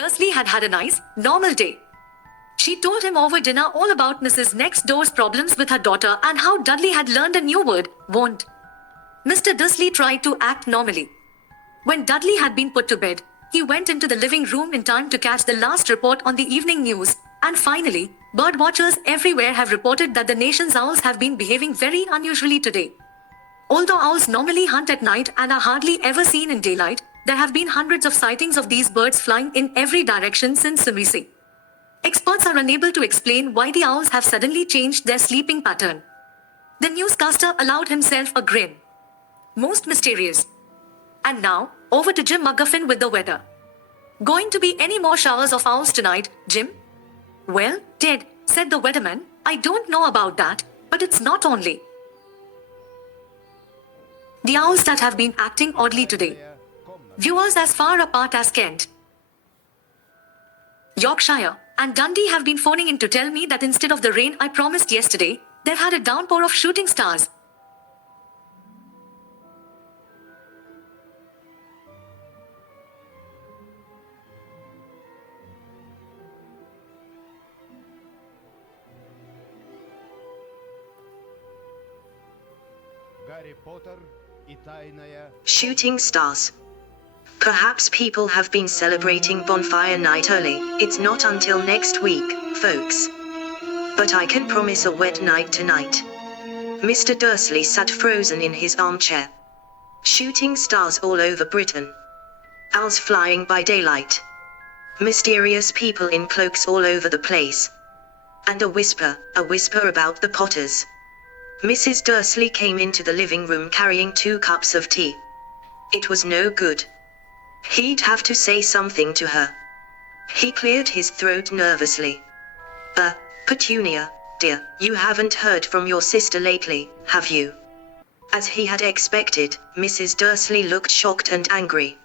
Dursley had had a nice, normal day. She told him over dinner all about Mrs. Next Door's problems with her daughter and how Dudley had learned a new word, won't. Mr. Dursley tried to act normally. When Dudley had been put to bed, he went into the living room in time to catch the last report on the evening news, and finally, birdwatchers everywhere have reported that the nation's owls have been behaving very unusually today. Although owls normally hunt at night and are hardly ever seen in daylight, there have been hundreds of sightings of these birds flying in every direction since Summary. Experts are unable to explain why the owls have suddenly changed their sleeping pattern. The newscaster allowed himself a grin. Most mysterious. And now, over to Jim McGuffin with the weather. Going to be any more showers of owls tonight, Jim? Well, Ted, said the weatherman, I don't know about that, but it's not only the owls that have been acting oddly today. Viewers as far apart as Kent, Yorkshire, and Dundee have been phoning in to tell me that instead of the rain I promised yesterday, they've had a downpour of shooting stars. Shooting stars. Perhaps people have been celebrating bonfire night early. It's not until next week, folks. But I can promise a wet night tonight. Mr. Dursley sat frozen in his armchair. Shooting stars all over Britain. Owls flying by daylight. Mysterious people in cloaks all over the place. And a whisper about the Potters. Mrs. Dursley came into the living room carrying 2 cups of tea. It was no good. He'd have to say something to her. He cleared his throat nervously. Petunia, dear, you haven't heard from your sister lately, have you? As he had expected, Mrs. Dursley looked shocked and angry.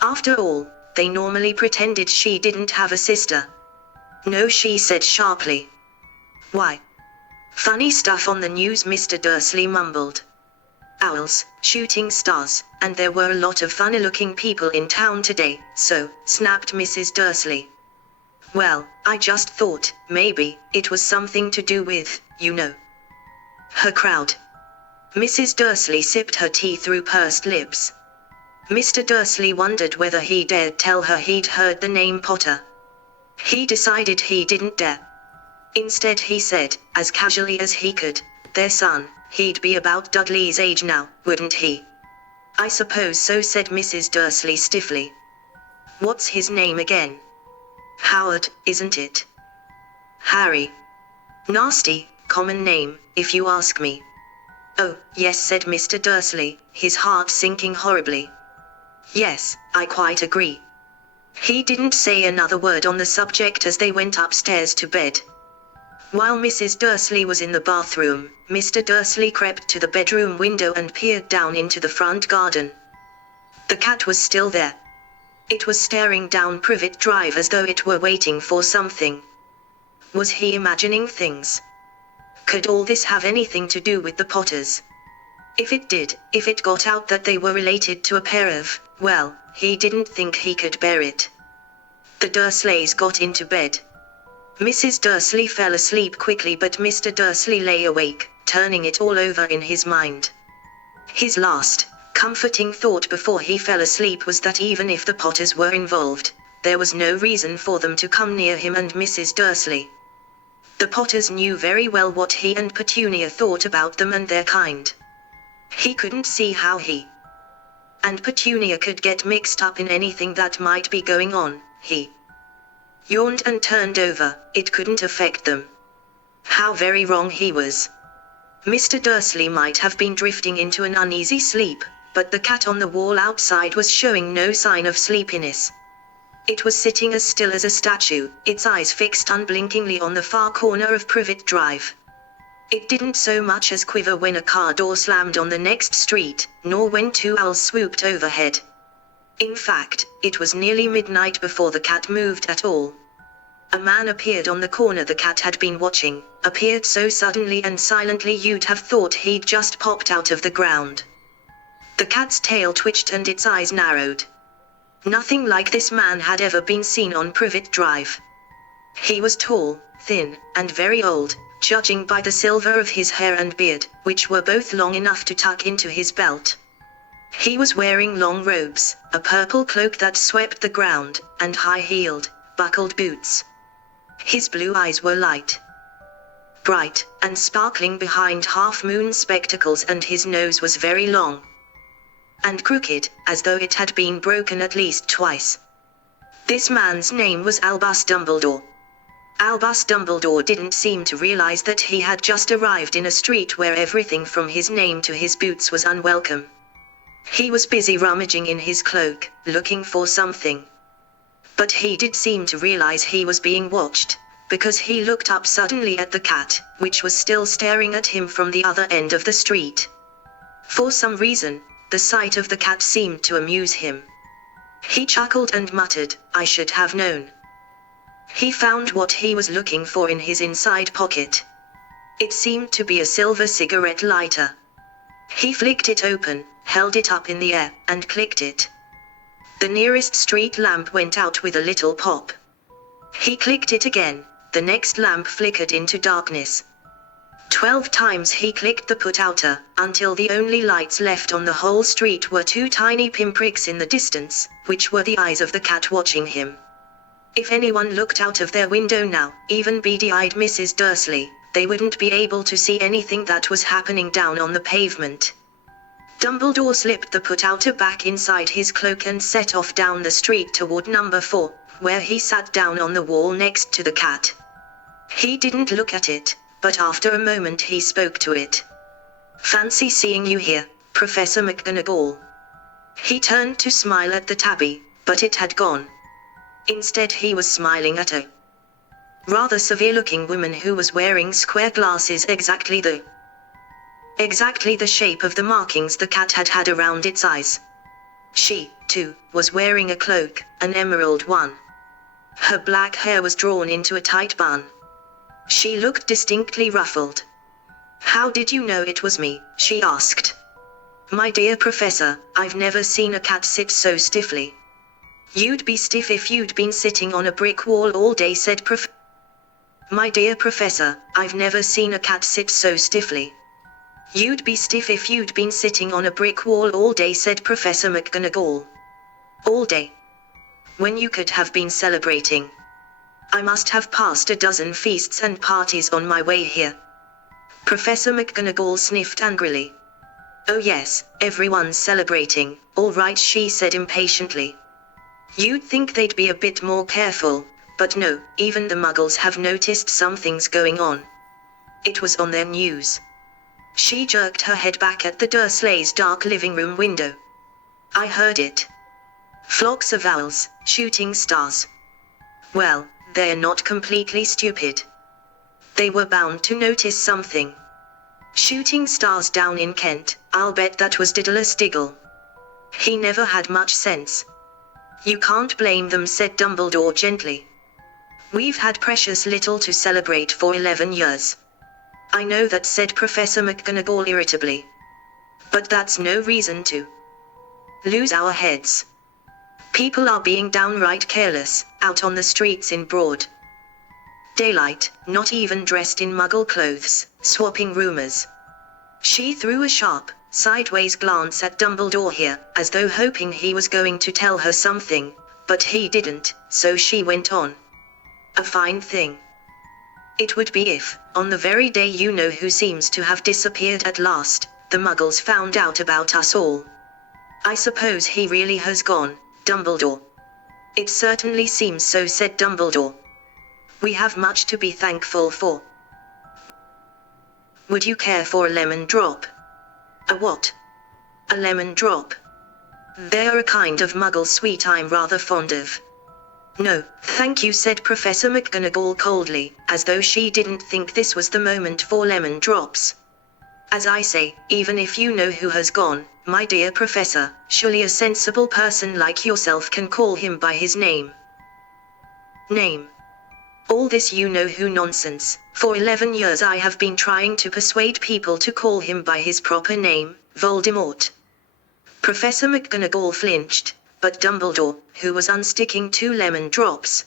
After all, they normally pretended she didn't have a sister. No, she said sharply. Why? Funny stuff on the news, Mr. Dursley mumbled. Owls, shooting stars, and there were a lot of funny-looking people in town today, so, snapped Mrs. Dursley. Well, I just thought, maybe, it was something to do with, you know, her crowd. Mrs. Dursley sipped her tea through pursed lips. Mr. Dursley wondered whether he dared tell her he'd heard the name Potter. He decided he didn't dare. Instead he said, as casually as he could, their son. He'd be about Dudley's age now, wouldn't he? I suppose so, said Mrs. Dursley stiffly. What's his name again? Howard, isn't it? Harry. Nasty, common name, if you ask me. Oh, yes, said Mr. Dursley, his heart sinking horribly. Yes, I quite agree. He didn't say another word on the subject as they went upstairs to bed. While Mrs. Dursley was in the bathroom, Mr. Dursley crept to the bedroom window and peered down into the front garden. The cat was still there. It was staring down Privet Drive as though it were waiting for something. Was he imagining things? Could all this have anything to do with the Potters? If it did, if it got out that they were related to a pair of, well, he didn't think he could bear it. The Dursleys got into bed. Mrs. Dursley fell asleep quickly, but Mr. Dursley lay awake, turning it all over in his mind. His last, comforting thought before he fell asleep was that even if the Potters were involved, there was no reason for them to come near him and Mrs. Dursley. The Potters knew very well what he and Petunia thought about them and their kind. He couldn't see how he and Petunia could get mixed up in anything that might be going on. He yawned and turned over. It couldn't affect them. How very wrong he was. Mr. Dursley might have been drifting into an uneasy sleep, but the cat on the wall outside was showing no sign of sleepiness. It was sitting as still as a statue, its eyes fixed unblinkingly on the far corner of Privet Drive. It didn't so much as quiver when a car door slammed on the next street, nor when 2 owls swooped overhead. In fact, it was nearly midnight before the cat moved at all. A man appeared on the corner the cat had been watching, appeared so suddenly and silently you'd have thought he'd just popped out of the ground. The cat's tail twitched and its eyes narrowed. Nothing like this man had ever been seen on Privet Drive. He was tall, thin, and very old, judging by the silver of his hair and beard, which were both long enough to tuck into his belt. He was wearing long robes, a purple cloak that swept the ground, and high-heeled, buckled boots. His blue eyes were light, bright, and sparkling behind half-moon spectacles, and his nose was very long and crooked, as though it had been broken at least twice. This man's name was Albus Dumbledore. Albus Dumbledore didn't seem to realize that he had just arrived in a street where everything from his name to his boots was unwelcome. He was busy rummaging in his cloak, looking for something. But he did seem to realize he was being watched, because he looked up suddenly at the cat, which was still staring at him from the other end of the street. For some reason, the sight of the cat seemed to amuse him. He chuckled and muttered, "I should have known." He found what he was looking for in his inside pocket. It seemed to be a silver cigarette lighter. He flicked it open, held it up in the air, and clicked it. The nearest street lamp went out with a little pop. He clicked it again, the next lamp flickered into darkness. 12 times he clicked the put-outer, until the only lights left on the whole street were 2 tiny pinpricks in the distance, which were the eyes of the cat watching him. If anyone looked out of their window now, even beady-eyed Mrs. Dursley, they wouldn't be able to see anything that was happening down on the pavement. Dumbledore slipped the put-outer back inside his cloak and set off down the street toward number 4, where he sat down on the wall next to the cat. He didn't look at it, but after a moment he spoke to it. "Fancy seeing you here, Professor McGonagall." He turned to smile at the tabby, but it had gone. Instead he was smiling at a rather severe-looking woman who was wearing square glasses exactly the shape of the markings the cat had had around its eyes. She, too, was wearing a cloak, an emerald one. Her black hair was drawn into a tight bun. She looked distinctly ruffled. "How did you know it was me?" she asked. "My dear Professor, I've never seen a cat sit so stiffly." "You'd be stiff if you'd been sitting on a brick wall all day," said "My dear Professor, I've never seen a cat sit so stiffly." "You'd be stiff if you'd been sitting on a brick wall all day," said Professor McGonagall. "All day? When you could have been celebrating. I must have passed a dozen feasts and parties on my way here." Professor McGonagall sniffed angrily. "Oh yes, everyone's celebrating, all right," she said impatiently. "You'd think they'd be a bit more careful, but no, even the Muggles have noticed something's going on. It was on their news." She jerked her head back at the Dursleys' dark living room window. "I heard it. Flocks of owls, shooting stars. Well, they're not completely stupid. They were bound to notice something. Shooting stars down in Kent, I'll bet that was Diddlus Diggle. He never had much sense." "You can't blame them," said Dumbledore gently. "We've had precious little to celebrate for 11 years. "I know that," said Professor McGonagall irritably. "But that's no reason to lose our heads. People are being downright careless, out on the streets in broad daylight, not even dressed in Muggle clothes, swapping rumors." She threw a sharp, sideways glance at Dumbledore here, as though hoping he was going to tell her something, but he didn't, so she went on. "A fine thing it would be if, on the very day you know who seems to have disappeared at last, the Muggles found out about us all. I suppose he really has gone, Dumbledore." "It certainly seems so," said Dumbledore. "We have much to be thankful for. Would you care for a lemon drop?" "A what?" "A lemon drop. They're a kind of Muggle sweet I'm rather fond of." "No, thank you," said Professor McGonagall coldly, as though she didn't think this was the moment for lemon drops. "As I say, even if you know who has gone, my dear Professor, surely a sensible person like yourself can call him by his name." "Name? All this you know who nonsense. For 11 years I have been trying to persuade people to call him by his proper name, Voldemort." Professor McGonagall flinched, but Dumbledore, who was unsticking 2 lemon drops,